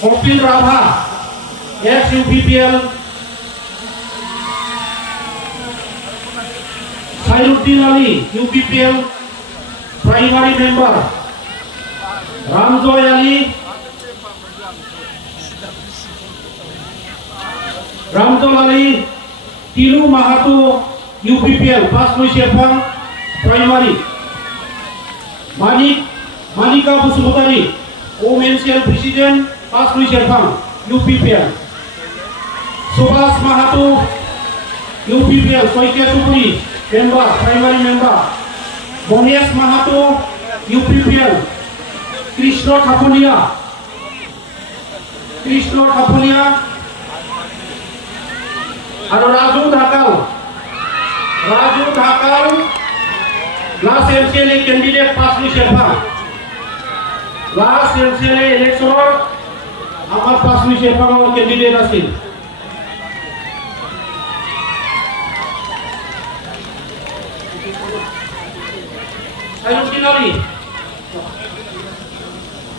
Kopil Rabha, ex-UPPL, Sairuddin Ali, UPPL, primary member, Ramjoy Ali, Tilu Mahato, UPPL, Pasmui Sherpang, primary, Manika Busubutari, OMNCL President, Pasmui Sherpang, UPPL, Subhas Mahato, UPPL, Soike Supuri, member, primary member, Mohesh Mahato, UPPL, Krishna Thapulia, and Raju Dhakal, last MCLA candidate Pasmui Sherpang, last MCLA electoral, Amar Pasmui Sherpang और candidate আছিল। Sairuddin Ali